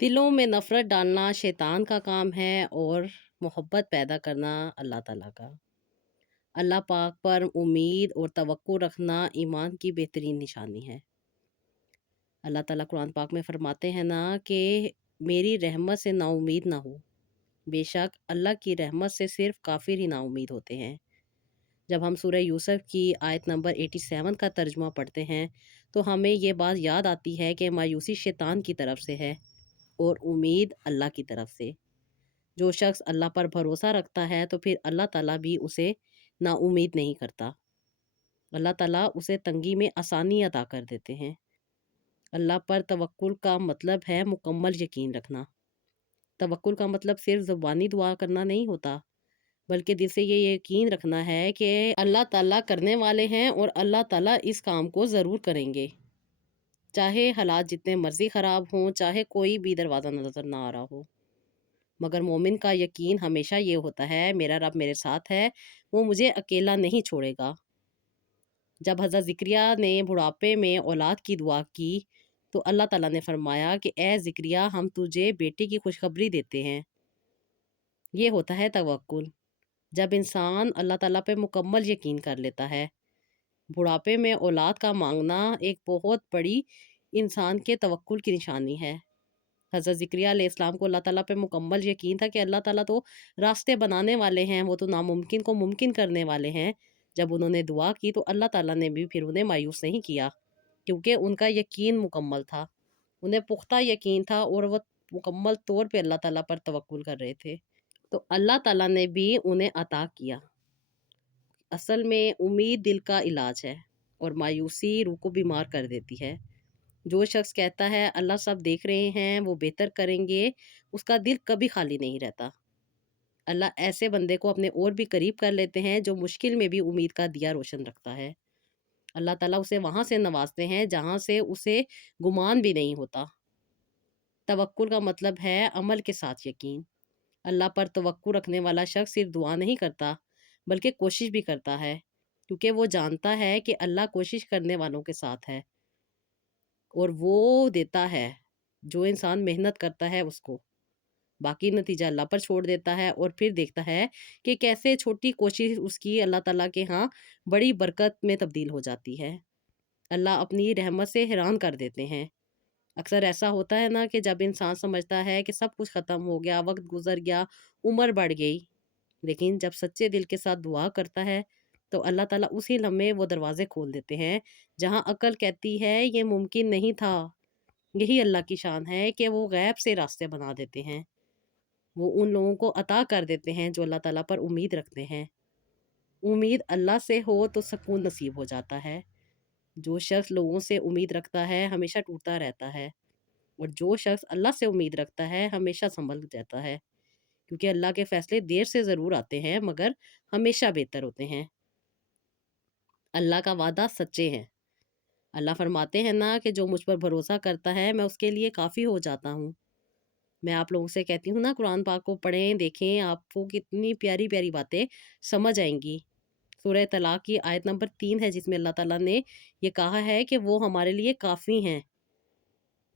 دلوں میں نفرت ڈالنا شیطان کا کام ہے اور محبت پیدا کرنا اللہ تعالیٰ کا۔ اللہ پاک پر امید اور توقع رکھنا ایمان کی بہترین نشانی ہے۔ اللہ تعالیٰ قرآن پاک میں فرماتے ہیں نا کہ میری رحمت سے نا امید نہ ہو۔ بے شک اللہ کی رحمت سے صرف کافر ہی نا امید ہوتے ہیں۔ جب ہم سورہ یوسف کی آیت نمبر 87 کا ترجمہ پڑھتے ہیں تو ہمیں یہ بات یاد آتی ہے کہ مایوسی شیطان کی طرف سے ہے اور امید اللہ کی طرف سے۔ جو شخص اللہ پر بھروسہ رکھتا ہے تو پھر اللہ تعالیٰ بھی اسے نا امید نہیں کرتا۔ اللہ تعالیٰ اسے تنگی میں آسانی عطا کر دیتے ہیں۔ اللہ پر توکل کا مطلب ہے مکمل یقین رکھنا۔ توکل کا مطلب صرف زبانی دعا کرنا نہیں ہوتا، بلکہ دل سے یہ یقین رکھنا ہے کہ اللہ تعالیٰ کرنے والے ہیں اور اللہ تعالیٰ اس کام کو ضرور کریں گے، چاہے حالات جتنے مرضی خراب ہوں، چاہے کوئی بھی دروازہ نظر نہ آ رہا ہو۔ مگر مومن کا یقین ہمیشہ یہ ہوتا ہے میرا رب میرے ساتھ ہے، وہ مجھے اکیلا نہیں چھوڑے گا۔ جب حضرت زکریا نے بڑھاپے میں اولاد کی دعا کی تو اللہ تعالیٰ نے فرمایا کہ اے زکریا ہم تجھے بیٹے کی خوشخبری دیتے ہیں۔ یہ ہوتا ہے توکل، جب انسان اللہ تعالیٰ پہ مکمل یقین کر لیتا ہے۔ بڑھاپے میں اولاد کا مانگنا ایک بہت بڑی انسان کے توکل کی نشانی ہے۔ حضرت زکریا علیہ السلام کو اللہ تعالیٰ پہ مکمل یقین تھا کہ اللہ تعالیٰ تو راستے بنانے والے ہیں، وہ تو ناممکن کو ممکن کرنے والے ہیں۔ جب انہوں نے دعا کی تو اللہ تعالیٰ نے بھی پھر انہیں مایوس نہیں کیا، کیونکہ ان کا یقین مکمل تھا، انہیں پختہ یقین تھا اور وہ مکمل طور پہ اللہ تعالیٰ پر توکل کر رہے تھے، تو اللہ تعالیٰ نے بھی انہیں عطا کیا۔ اصل میں امید دل کا علاج ہے اور مایوسی روح کو بیمار کر دیتی ہے۔ جو شخص کہتا ہے اللہ سب دیکھ رہے ہیں، وہ بہتر کریں گے، اس کا دل کبھی خالی نہیں رہتا۔ اللہ ایسے بندے کو اپنے اور بھی قریب کر لیتے ہیں جو مشکل میں بھی امید کا دیا روشن رکھتا ہے۔ اللہ تعالیٰ اسے وہاں سے نوازتے ہیں جہاں سے اسے گمان بھی نہیں ہوتا۔ توکل کا مطلب ہے عمل کے ساتھ یقین۔ اللہ پر توکل رکھنے والا شخص صرف دعا نہیں کرتا بلکہ کوشش بھی کرتا ہے، کیونکہ وہ جانتا ہے کہ اللہ کوشش کرنے والوں کے ساتھ ہے اور وہ دیتا ہے جو انسان محنت کرتا ہے اس کو۔ باقی نتیجہ اللہ پر چھوڑ دیتا ہے اور پھر دیکھتا ہے کہ کیسے چھوٹی کوشش اس کی اللہ تعالیٰ کے ہاں بڑی برکت میں تبدیل ہو جاتی ہے۔ اللہ اپنی رحمت سے حیران کر دیتے ہیں۔ اکثر ایسا ہوتا ہے نا کہ جب انسان سمجھتا ہے کہ سب کچھ ختم ہو گیا، وقت گزر گیا، عمر بڑھ گئی، لیکن جب سچے دل کے ساتھ دعا کرتا ہے تو اللہ تعالیٰ اسی لمحے وہ دروازے کھول دیتے ہیں جہاں عقل کہتی ہے یہ ممکن نہیں تھا۔ یہی اللہ کی شان ہے کہ وہ غیب سے راستے بنا دیتے ہیں، وہ ان لوگوں کو عطا کر دیتے ہیں جو اللہ تعالیٰ پر امید رکھتے ہیں۔ امید اللہ سے ہو تو سکون نصیب ہو جاتا ہے۔ جو شخص لوگوں سے امید رکھتا ہے ہمیشہ ٹوٹتا رہتا ہے، اور جو شخص اللہ سے امید رکھتا ہے ہمیشہ سنبھل جاتا ہے، کیونکہ اللہ کے فیصلے دیر سے ضرور آتے ہیں مگر ہمیشہ بہتر ہوتے ہیں۔ اللہ کا وعدہ سچے ہیں۔ اللہ فرماتے ہیں نا کہ جو مجھ پر بھروسہ کرتا ہے میں اس کے لیے کافی ہو جاتا ہوں۔ میں آپ لوگوں سے کہتی ہوں نا قرآن پاک کو پڑھیں، دیکھیں، آپ کو کتنی پیاری پیاری باتیں سمجھ آئیں گی۔ سورہ طلاق کی آیت نمبر 3 ہے جس میں اللہ تعالیٰ نے یہ کہا ہے کہ وہ ہمارے لیے کافی ہیں۔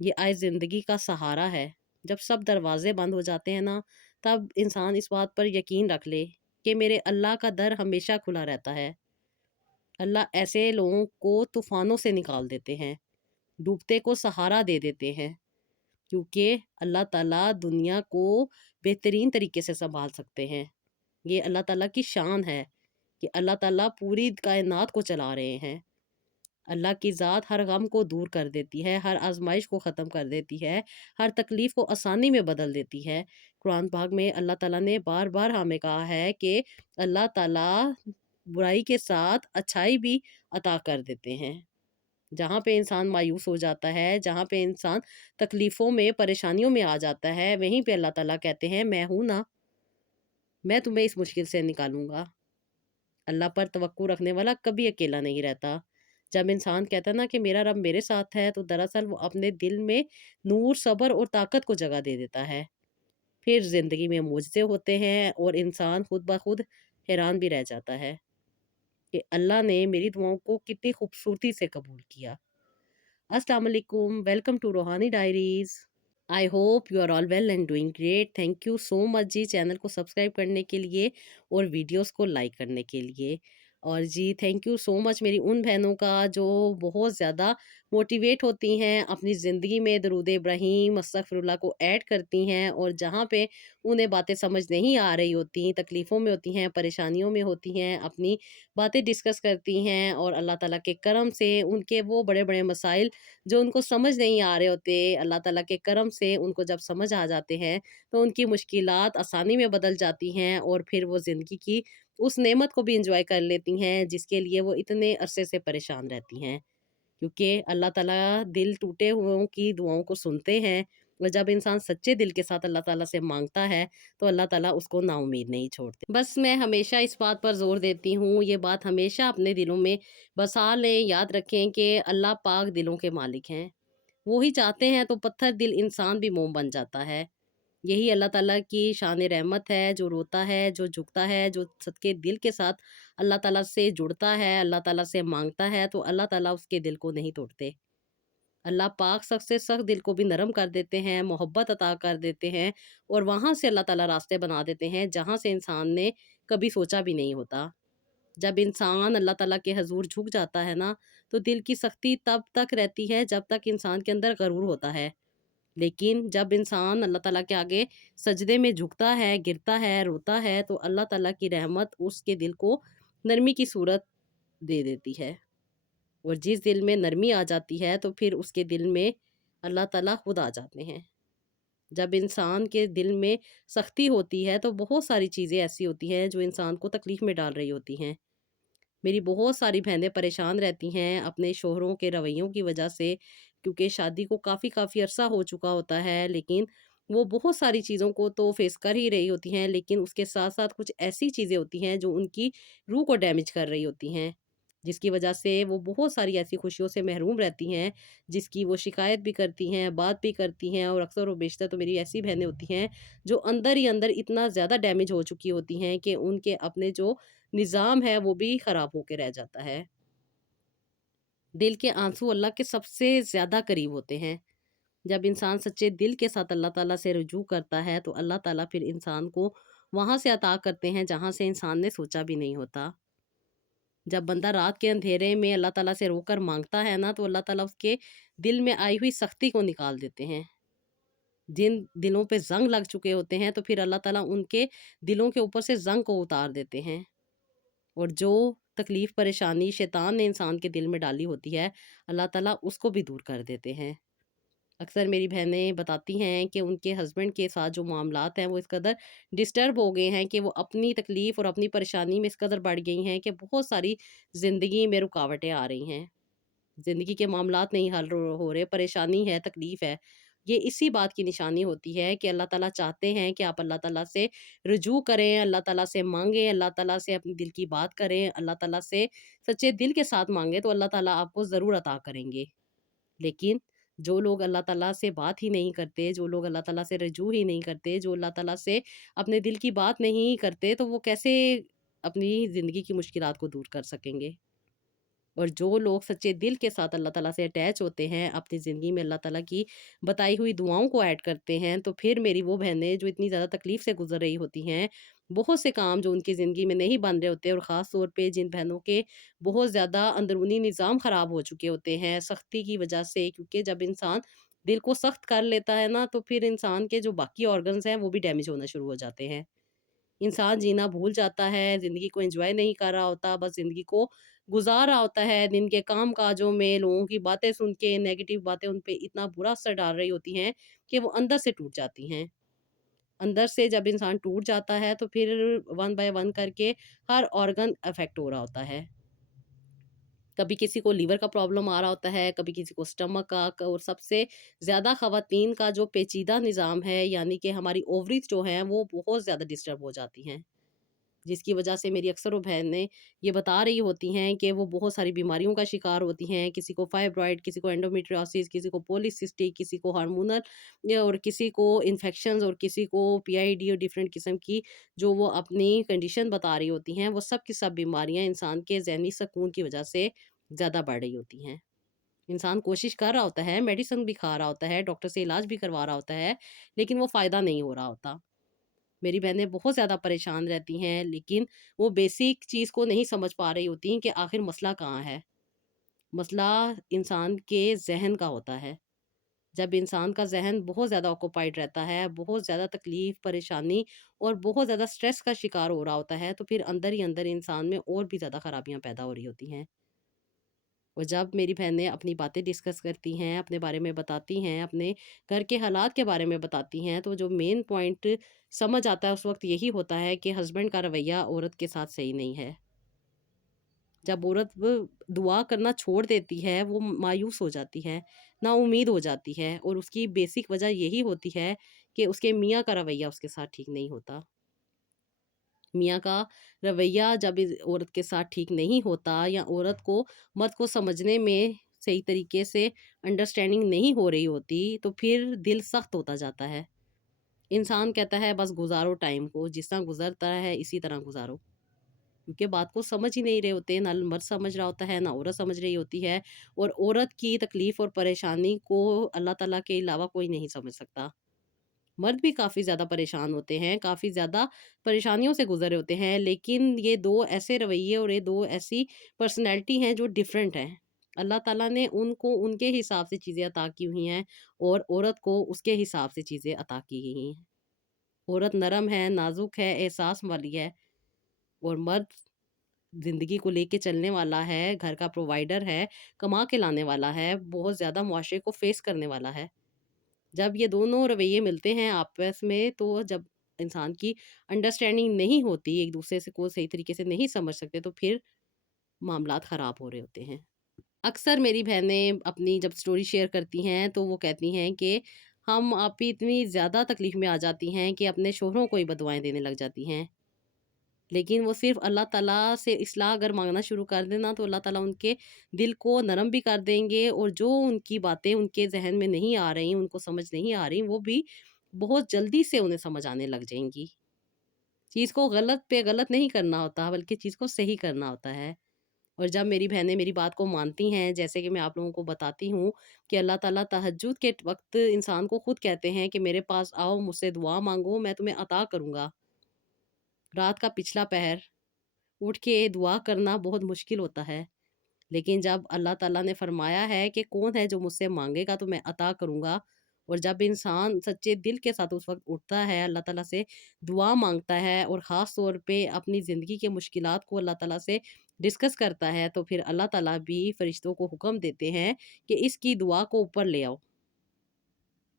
یہ آیت زندگی کا سہارا ہے۔ جب سب دروازے بند ہو جاتے ہیں نا تب انسان اس بات پر یقین رکھ لے کہ میرے اللہ کا در ہمیشہ کھلا رہتا ہے۔ اللہ ایسے لوگوں کو طوفانوں سے نکال دیتے ہیں، ڈوبتے کو سہارا دے دیتے ہیں، کیونکہ اللہ تعالیٰ دنیا کو بہترین طریقے سے سنبھال سکتے ہیں۔ یہ اللہ تعالیٰ کی شان ہے کہ اللہ تعالیٰ پوری کائنات کو چلا رہے ہیں۔ اللہ کی ذات ہر غم کو دور کر دیتی ہے، ہر آزمائش کو ختم کر دیتی ہے، ہر تکلیف کو آسانی میں بدل دیتی ہے۔ قرآن پاک میں اللہ تعالیٰ نے بار بار ہمیں کہا ہے کہ اللہ تعالیٰ برائی کے ساتھ اچھائی بھی عطا کر دیتے ہیں۔ جہاں پہ انسان مایوس ہو جاتا ہے، جہاں پہ انسان تکلیفوں میں پریشانیوں میں آ جاتا ہے، وہیں پہ اللہ تعالیٰ کہتے ہیں میں ہوں نا، میں تمہیں اس مشکل سے نکالوں گا۔ اللہ پر توکل رکھنے والا کبھی اکیلا نہیں رہتا۔ جب انسان کہتا ہے نا کہ میرا رب میرے ساتھ ہے تو دراصل وہ اپنے دل میں نور، صبر اور طاقت کو جگہ دے دیتا ہے۔ پھر زندگی میں معجزے ہوتے ہیں اور انسان خود بخود حیران بھی رہ جاتا ہے کہ اللہ نے میری دعاؤں کو کتنی خوبصورتی سے قبول کیا۔ السلام علیکم، welcome to Ruhani Diaries. I hope you are all well and doing great. Thank you so much जी चैनल को सब्सक्राइब करने के लिए और वीडियोस को लाइक करने के लिए। और जी थैंक यू सो मच मेरी उन बहनों का जो बहुत ज़्यादा मोटिवेट होती हैं, अपनी ज़िंदगी में दरूद इब्राहीम अस्तगफिरुल्लाह को ऐड करती हैं, और जहाँ पे उन्हें बातें समझ नहीं आ रही होती, तकलीफ़ों में होती हैं, परेशानियों में होती हैं, अपनी बातें डिस्कस करती हैं, और अल्लाह ताला के करम से उनके वो बड़े-बड़े मसाइल जो उनको समझ नहीं आ रहे होते, अल्लाह ताला के करम से उनको जब समझ आ जाते हैं, तो उनकी मुश्किलात आसानी में बदल जाती हैं, और फिर वो ज़िंदगी की उस नेमत को भी एंजॉय कर लेती हैं जिसके लिए वो इतने अरसे से परेशान रहती हैं। क्योंकि अल्लाह ताला दिल टूटे हुओं की दुआओं को सुनते हैं, और जब इंसान सच्चे दिल के साथ अल्लाह ताला से मांगता है, तो अल्लाह ताला उसको नाउम्मीद नहीं छोड़ते। बस मैं हमेशा इस बात पर जोर देती हूँ, ये बात हमेशा अपने दिलों में बसा लें, याद रखें कि अल्लाह पाक दिलों के मालिक हैं। वो ही चाहते हैं तो पत्थर दिल इंसान भी मोम बन जाता है। यही अल्लाह ताला की शान रहमत है, जो रोता है, जो झुकता है, जो सदके दिल के साथ अल्लाह ताला से जुड़ता है, अल्लाह ताला से माँगता है, तो अल्लाह ताला उसके दिल को नहीं तोड़ते। अल्लाह पाक सख्त से सख्त दिल को भी नरम कर देते हैं, मोहब्बत अता कर देते हैं, और वहाँ से अल्लाह ताला रास्ते बना देते हैं, जहाँ से इंसान ने कभी सोचा भी नहीं होता। जब इंसान अल्लाह ताला के हज़ूर झुक जाता है ना, तो दिल की सख्ती तब तक रहती है, जब तक इंसान के अंदर गरूर होता है। लेकिन जब इंसान अल्लाह ताला के आगे सजदे में झुकता है, गिरता है, रोता है, तो अल्लाह ताला की रहमत उसके दिल को नरमी की सूरत दे देती है। और जिस दिल में नरमी आ जाती है, तो फिर उसके दिल में अल्लाह ताला खुद आ जाते हैं। जब इंसान के दिल में सख्ती होती है, तो बहुत सारी चीज़ें ऐसी होती हैं जो इंसान को तकलीफ़ में डाल रही होती हैं। मेरी बहुत सारी बहनें परेशान रहती हैं अपने शौहरों के रवैयों की वजह से, क्योंकि शादी को काफ़ी काफ़ी अरसा हो चुका होता है, लेकिन वो बहुत सारी चीज़ों को तो फेस कर ही रही होती हैं, लेकिन उसके साथ साथ कुछ ऐसी चीज़ें होती हैं जो उनकी रूह को डैमेज कर रही होती हैं, जिसकी वजह से वो बहुत सारी ऐसी खुशियों से महरूम रहती हैं, जिसकी वो शिकायत भी करती हैं, बात भी करती हैं, और अक्सर व बेशतर तो मेरी ऐसी बहनें होती हैं जो अंदर ही अंदर इतना ज़्यादा डैमेज हो चुकी होती हैं कि उनके अपने जो निज़ाम है वो भी ख़राब होके रह जाता है। दिल के आँसू अल्लाह के सबसे ज़्यादा करीब होते हैं। जब इंसान सच्चे दिल के साथ अल्लाह ताला से रुजू करता है, तो अल्लाह ताला फिर इंसान को वहाँ से अता करते हैं जहाँ से इंसान ने सोचा भी नहीं होता। जब बंदा रात के अंधेरे में अल्लाह ताला से रोकर माँगता है ना, तो अल्लाह ताला उसके दिल में आई हुई सख्ती को निकाल देते हैं। जिन दिलों पे ज़ंग लग चुके होते हैं, तो फिर अल्लाह ताला उनके दिलों के ऊपर से ज़ंग को उतार देते हैं। और जो तकलीफ़, परेशानी शैतान ने इंसान के दिल में डाली होती है, अल्लाह ताला उसको भी दूर कर देते हैं। अक्सर मेरी बहनें बताती हैं कि उनके हस्बैंड के साथ जो मामलात हैं, वो इस कदर डिस्टर्ब हो गए हैं कि वो अपनी तकलीफ़ और अपनी परेशानी में इस कदर बढ़ गई हैं कि बहुत सारी ज़िंदगी में रुकावटें आ रही हैं। ज़िंदगी के मामलात नहीं हल हो रहे, परेशानी है, तकलीफ़ है। ये इसी बात की निशानी होती है कि अल्लाह ताला चाहते हैं कि आप अल्लाह ताला से रुजू करें, अल्लाह ताला से माँगें, अल्लाह ताला से अपने दिल की बात करें, अल्लाह ताला से सच्चे दिल के साथ माँगे, तो अल्लाह ताला आपको ज़रूर अता करेंगे। लेकिन जो लोग अल्लाह ताला से बात ही नहीं करते, जो लोग अल्लाह ताला से रुजू ही नहीं करते, जो अल्लाह ताला से अपने दिल की बात नहीं करते, तो वो कैसे अपनी ज़िंदगी की मुश्किलात को दूर कर सकेंगे? और जो लोग सच्चे दिल के साथ अल्लाह ताला से अटैच होते हैं, अपनी ज़िंदगी में अल्लाह ताला की बताई हुई दुआओं को ऐड करते हैं, तो फिर मेरी वो बहनें जो इतनी ज़्यादा तकलीफ़ से गुज़र रही होती हैं, बहुत से काम जो उनकी ज़िंदगी में नहीं बन रहे होते, और ख़ास तौर पे जिन बहनों के बहुत ज़्यादा अंदरूनी निज़ाम ख़राब हो चुके होते हैं, सख्ती की वजह से, क्योंकि जब इंसान दिल को सख्त कर लेता है ना, तो फिर इंसान के जो बाकी ऑर्गन्स हैं, वो भी डैमेज होना शुरू हो जाते हैं। इंसान जीना भूल जाता है, ज़िंदगी को एन्जॉय नहीं कर रहा होता, बस ज़िंदगी को गुज़ार रहा होता है। दिन के काम-काजों में लोगों की बातें सुन के, नेगेटिव बातें उन पे इतना बुरा असर डाल रही होती हैं कि वो अंदर से टूट जाती हैं। अंदर से जब इंसान टूट जाता है, तो फिर वन बाय वन करके हर ऑर्गन अफ़ेक्ट हो रहा होता है। कभी किसी को लीवर का प्रॉब्लम आ रहा होता है, कभी किसी को स्टमक का, और सबसे ज़्यादा ख़वातीन का जो पेचीदा निज़ाम है, यानी कि हमारी ओवरीज़ जो हैं, वो बहुत ज़्यादा डिस्टर्ब हो जाती हैं। जिसकी वजह से मेरी अक्सर वो बहनें ये बता रही होती हैं कि वो बहुत सारी बीमारियों का शिकार होती हैं। किसी को फाइब्रॉइड, किसी को एंडोमेट्रियोसिस, किसी को पॉलीसिस्टिक, किसी को हार्मोनल, और किसी को इन्फेक्शंस, और किसी को पीआईडी, और डिफरेंट किस्म की जो वो अपनी कंडीशन बता रही होती हैं, वो सब की सब बीमारियाँ इंसान के ज़हनी सुकून की वजह से ज़्यादा बढ़ रही होती हैं। इंसान कोशिश कर रहा होता है, मेडिसिन भी खा रहा होता है, डॉक्टर से इलाज भी करवा रहा होता है, लेकिन वो फ़ायदा नहीं हो रहा होता। मेरी बहनें बहुत ज़्यादा परेशान रहती हैं, लेकिन वो बेसिक चीज़ को नहीं समझ पा रही होती कि आखिर मसला कहाँ है। मसला इंसान के ज़हन का होता है। जब इंसान का ज़हन बहुत ज़्यादा ऑक्यूपाइड रहता है, बहुत ज़्यादा तकलीफ़, परेशानी और बहुत ज़्यादा स्ट्रेस का शिकार हो रहा होता है, तो फिर अंदर ही अंदर इंसान में और भी ज़्यादा ख़राबियाँ पैदा हो रही होती हैं। और जब मेरी बहनें अपनी बातें डिस्कस करती हैं, अपने बारे में बताती हैं, अपने घर के हालात के बारे में बताती हैं, तो जो मेन पॉइंट समझ आता है उस वक़्त यही होता है कि हस्बैंड का रवैया औरत के साथ सही नहीं है। जब औरत दुआ करना छोड़ देती है, वो मायूस हो जाती है, नाउम्मीद हो जाती है और उसकी बेसिक वजह यही होती है कि उसके मियाँ का रवैया उसके साथ ठीक नहीं होता। मियाँ का रवैया जब इस औरत के साथ ठीक नहीं होता या औरत को मर्द को समझने में सही तरीके से अंडरस्टैंडिंग नहीं हो रही होती, तो फिर दिल सख्त होता जाता है। इंसान कहता है बस गुज़ारो टाइम को, जिस तरह गुज़रता है इसी तरह गुज़ारो। क्योंकि बात को समझ ही नहीं रहे होते, ना मर्द समझ रहा होता है, ना औरत समझ रही होती है और औरत की तकलीफ़ और परेशानी को अल्लाह ताला के अलावा कोई नहीं समझ सकता। मर्द भी काफ़ी ज़्यादा परेशान होते हैं, काफ़ी ज़्यादा परेशानियों से गुज़र रहे होते हैं, लेकिन ये 2 ऐसे रवैये और ये 2 ऐसी पर्सनैलिटी हैं जो डिफ़रेंट हैं। अल्लाह ताला ने उनको उनके हिसाब से चीज़ें अता की हुई हैं और औरत को उसके हिसाब से चीज़ें अता की गई हैं। औरत नरम है, नाज़ुक है, एहसास वाली है और मर्द ज़िंदगी को लेके चलने वाला है, घर का प्रोवाइडर है, कमा के लाने वाला है, बहुत ज़्यादा मुआशरे को फ़ेस करने वाला है। जब ये दोनों रवैये मिलते हैं आपस में, तो जब इंसान की अंडरस्टैंडिंग नहीं होती, एक-दूसरे से को सही तरीके से नहीं समझ सकते, तो फिर मामलात ख़राब हो रहे होते हैं। अक्सर मेरी बहनें अपनी जब स्टोरी शेयर करती हैं, तो वो कहती हैं कि हम आप ही इतनी ज़्यादा तकलीफ़ में आ जाती हैं कि अपने शौहरों को ही बदुआएँ देने लग जाती हैं। लेकिन वो सिर्फ़ अल्लाह ताला से इस्लाह अगर माँगना शुरू कर दें ना, तो अल्लाह ताला उनके दिल को नरम भी कर देंगे और जो उनकी बातें उनके ज़हन में नहीं आ रही, उनको समझ नहीं आ रही, वो भी बहुत जल्दी से उन्हें समझ आने लग जाएँगी। चीज़ को गलत पे गलत नहीं करना होता, बल्कि चीज़ को सही करना होता है। और जब मेरी बहनें मेरी बात को मानती हैं, जैसे कि मैं आप लोगों को बताती हूँ कि अल्लाह ताला तहज्जुद के वक़्त इंसान को खुद कहते हैं कि मेरे पास आओ, मुझसे दुआ माँगो, मैं तुम्हें अता करूँगा। रात का पिछला पहर उठ के दुआ करना बहुत मुश्किल होता है। लेकिन जब अल्लाह ताला ने फ़रमाया है कि कौन है जो मुझसे माँगेगा तो मैं अता करूँगा और जब इंसान सच्चे दिल के साथ उस वक़्त उठता है, अल्लाह ताला से दुआ माँगता है और ख़ास तौर पे अपनी ज़िंदगी के मुश्किलात को अल्लाह ताला से डिस्कस करता है, तो फिर अल्लाह ताला भी फ़रिश्तों को हुक्म देते हैं कि इसकी दुआ को ऊपर ले आओ।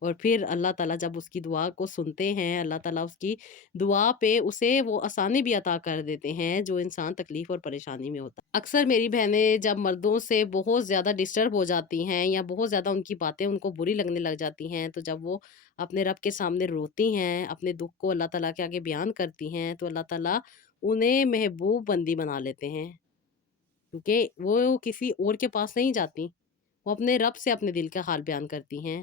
और फिर अल्लाह ताला जब उसकी दुआ को सुनते हैं, अल्लाह ताला उसकी दुआ पे उसे वो आसानी भी अता कर देते हैं, जो इंसान तकलीफ़ और परेशानी में होता है। अक्सर मेरी बहनें जब मर्दों से बहुत ज़्यादा डिस्टर्ब हो जाती हैं या बहुत ज़्यादा उनकी बातें उनको बुरी लगने लग जाती हैं, तो जब वो अपने रब के सामने रोती हैं, अपने दुःख को अल्लाह ताला के आगे बयान करती हैं, तो अल्लाह ताला उन्हें महबूब बंदी बना लेते हैं। क्योंकि वो किसी और के पास नहीं जाती, वो अपने रब से अपने दिल का हाल बयान करती हैं।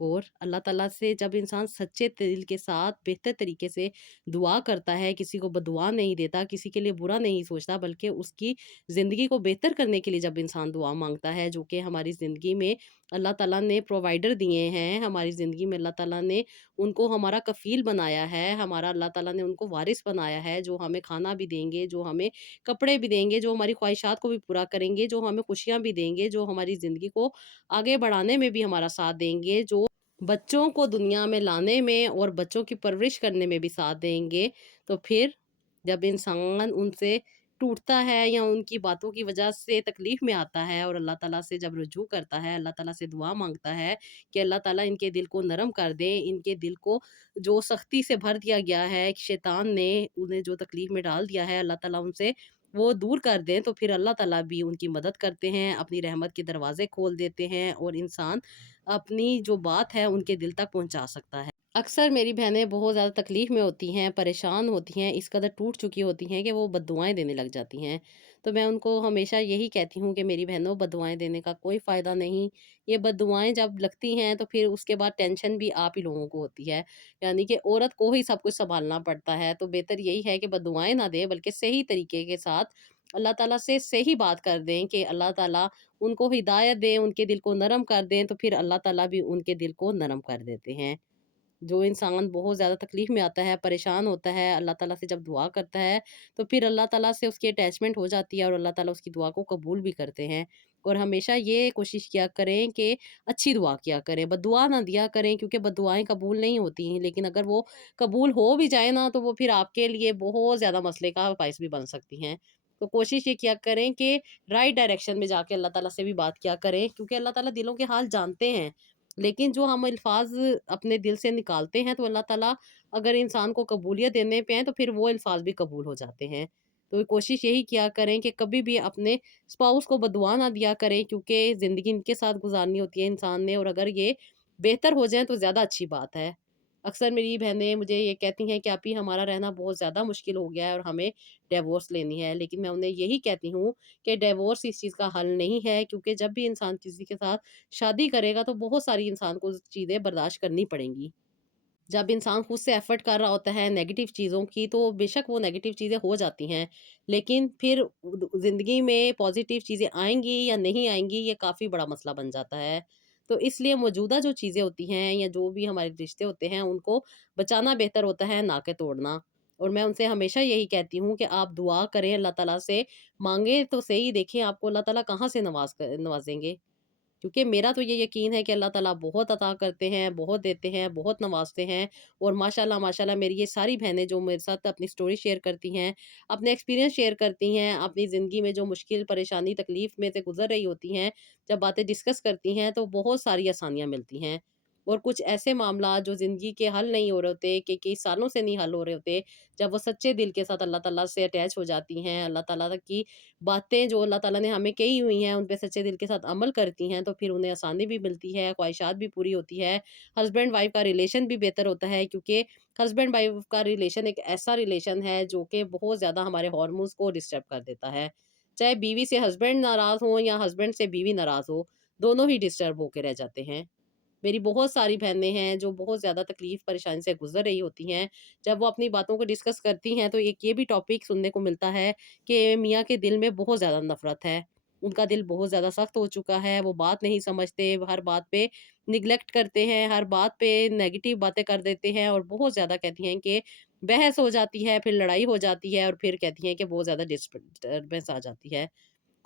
और अल्लाह ताला से जब इंसान सच्चे दिल के साथ बेहतर तरीके से दुआ करता है, किसी को बददुआ नहीं देता, किसी के लिए बुरा नहीं सोचता, बल्कि उसकी ज़िंदगी को बेहतर करने के लिए जब इंसान दुआ माँगता है, जो कि हमारी ज़िंदगी में अल्लाह ताला ने प्रोवाइडर दिए हैं, हमारी ज़िंदगी में अल्लाह ताला ने उनको हमारा कफ़ील बनाया है, हमारा अल्लाह ताला ने उनको वारिस बनाया है, जो हमें खाना भी देंगे, जो हमें कपड़े भी देंगे, जो हमारी ख्वाहिशात को भी पूरा करेंगे, जो हमें खुशियाँ भी देंगे, जो हमारी ज़िंदगी को आगे बढ़ाने में भी हमारा साथ देंगे, जो बच्चों को दुनिया में लाने में और बच्चों की परवरिश करने में भी साथ देंगे, तो फिर जब इंसान उनसे टूटता है या उनकी बातों की वजह से तकलीफ़ में आता है और अल्लाह ताला से जब रुजू करता है, अल्लाह ताला से दुआ माँगता है कि अल्लाह ताला इनके दिल को नरम कर दे, इनके दिल को जो सख्ती से भर दिया गया है, कि शैतान ने उन्हें जो तकलीफ़ में डाल दिया है, अल्लाह ताला उनसे वो दूर कर दें, तो फिर अल्लाह ताला भी उनकी मदद करते हैं, अपनी रहमत के दरवाज़े खोल देते हैं और इंसान अपनी जो बात है उनके दिल तक पहुँचा सकता है। अक्सर मेरी बहनें बहुत ज़्यादा तकलीफ़ में होती हैं, परेशान होती हैं, इस कदर टूट चुकी होती हैं कि वो बद्दुआएँ देने लग जाती हैं। तो मैं उनको हमेशा यही कहती हूँ कि मेरी बहनों, बद्दुआएँ देने का कोई फ़ायदा नहीं। ये बद्दुआएँ जब लगती हैं तो फिर उसके बाद टेंशन भी आप ही लोगों को होती है। यानी कि औरत को ही सब कुछ सँभालना पड़ता है, तो बेहतर यही है कि बद्दुआएँ ना दें, बल्कि सही तरीके के साथ اللہ ताला से सही बात कर दें कि अल्लाह ताला उनको हिदायत दें, उनके दिल को नरम कर दें, तो फिर अल्लाह ताला भी उनके दिल को नरम कर देते हैं। जो इंसान बहुत ज़्यादा तकलीफ़ में आता है, परेशान होता है, अल्लाह ताला से जब दुआ करता है, तो फिर अल्लाह ताला से उसकी अटैचमेंट हो जाती है और अल्लाह ताला उसकी दुआ को कबूल भी करते हैं। और हमेशा ये कोशिश किया करें कि अच्छी दुआ किया करें, बद्दुआ ना दिया करें, क्योंकि बद्दुआएँ कबूल नहीं होती हैं। लेकिन अगर वो कबूल हो भी जाए ना, तो वो फिर आपके लिए बहुत ज़्यादा मसले का बाइस भी बन सकती हैं। तो कोशिश ये किया करें कि राइट डायरेक्शन में जाके अल्लाह ताला से भी बात किया करें, क्योंकि अल्लाह ताला दिलों के हाल जानते हैं। लेकिन जो हम अल्फ़ाज़ अपने दिल से निकालते हैं, तो अल्लाह ताला अगर इंसान को कबूलियत देने पे हैं, तो फिर वो अल्फ़ाज़ भी कबूल हो जाते हैं। तो कोशिश यही किया करें कि कभी भी अपने स्पाउस को बददुआ ना दिया करें, क्योंकि ज़िंदगी इनके साथ गुज़ारनी होती है इंसान ने, और अगर ये बेहतर हो जाएँ तो ज़्यादा अच्छी बात है। अक्सर मेरी बहनें मुझे ये कहती हैं कि आपी हमारा रहना बहुत ज़्यादा मुश्किल हो गया है और हमें डिवोर्स लेनी है। लेकिन मैं उन्हें यही कहती हूँ कि डिवोर्स इस चीज़ का हल नहीं है, क्योंकि जब भी इंसान किसी के साथ शादी करेगा तो बहुत सारी इंसान को चीज़ें बर्दाश्त करनी पड़ेंगी। जब इंसान खुद से एफर्ट कर रहा होता है नेगेटिव चीज़ों की, तो बेशक वो नेगेटिव चीज़ें हो जाती हैं, लेकिन फिर ज़िंदगी में पॉजिटिव चीज़ें आएँगी या नहीं आएँगी, ये काफ़ी बड़ा मसला बन जाता है। तो इसलिए मौजूदा जो चीज़ें होती हैं या जो भी हमारे रिश्ते होते हैं, उनको बचाना बेहतर होता है, ना कि तोड़ना। और मैं उनसे हमेशा यही कहती हूँ कि आप दुआ करें अल्लाह ताला से, माँगे तो सही, देखें आपको अल्लाह ताला कहाँ से नवाज़ेंगे। क्योंकि मेरा तो ये यकीन है कि अल्लाह ताला बहुत अता करते हैं, बहुत देते हैं, बहुत नवाज़ते हैं। और माशाल्लाह माशाल्लाह मेरी ये सारी बहनें जो मेरे साथ अपनी स्टोरी शेयर करती हैं, अपने एक्सपीरियंस शेयर करती हैं, अपनी ज़िंदगी में जो मुश्किल, परेशानी, तकलीफ़ में से गुज़र रही होती हैं, जब बातें डिस्कस करती हैं, तो बहुत सारी आसानियाँ मिलती हैं। और कुछ ऐसे मामला जो ज़िंदगी के हल नहीं हो रहे होते, कि कई सालों से नहीं हल हो रहे होते, जब वो सच्चे दिल के साथ अल्लाह ताला से अटैच हो जाती हैं, अल्लाह ताला की बातें जो अल्लाह ताला ने हमें कही हुई हैं, उन पे सच्चे दिल के साथ अमल करती हैं, तो फिर उन्हें आसानी भी मिलती है, ख्वाहिशात भी पूरी होती है। हस्बैंड वाइफ का रिलेशन भी बेहतर होता है, क्योंकि हस्बैंड वाइफ का रिलेशन एक ऐसा रिलेशन है जो कि बहुत ज़्यादा हमारे हार्मोन्स को डिस्टर्ब कर देता है। चाहे बीवी से हस्बैंड नाराज़ हो या हस्बैंड से बीवी नाराज़ हो, दोनों ही डिस्टर्ब होके रह जाते हैं। मेरी बहुत सारी बहनें हैं जो बहुत ज़्यादा तकलीफ़ परेशानी से गुज़र रही होती हैं। जब वो अपनी बातों को डिस्कस करती हैं, तो एक ये भी टॉपिक सुनने को मिलता है कि मियाँ के दिल में बहुत ज़्यादा नफ़रत है। उनका दिल बहुत ज़्यादा सख्त हो चुका है, वो बात नहीं समझते, हर बात पे नेग्लेक्ट करते हैं, हर बात पे नेगेटिव बातें कर देते हैं, और बहुत ज़्यादा कहती हैं कि बहस हो जाती है, फिर लड़ाई हो जाती है, और फिर कहती हैं कि बहुत ज़्यादा डिस्टर्बेंस आ जाती है।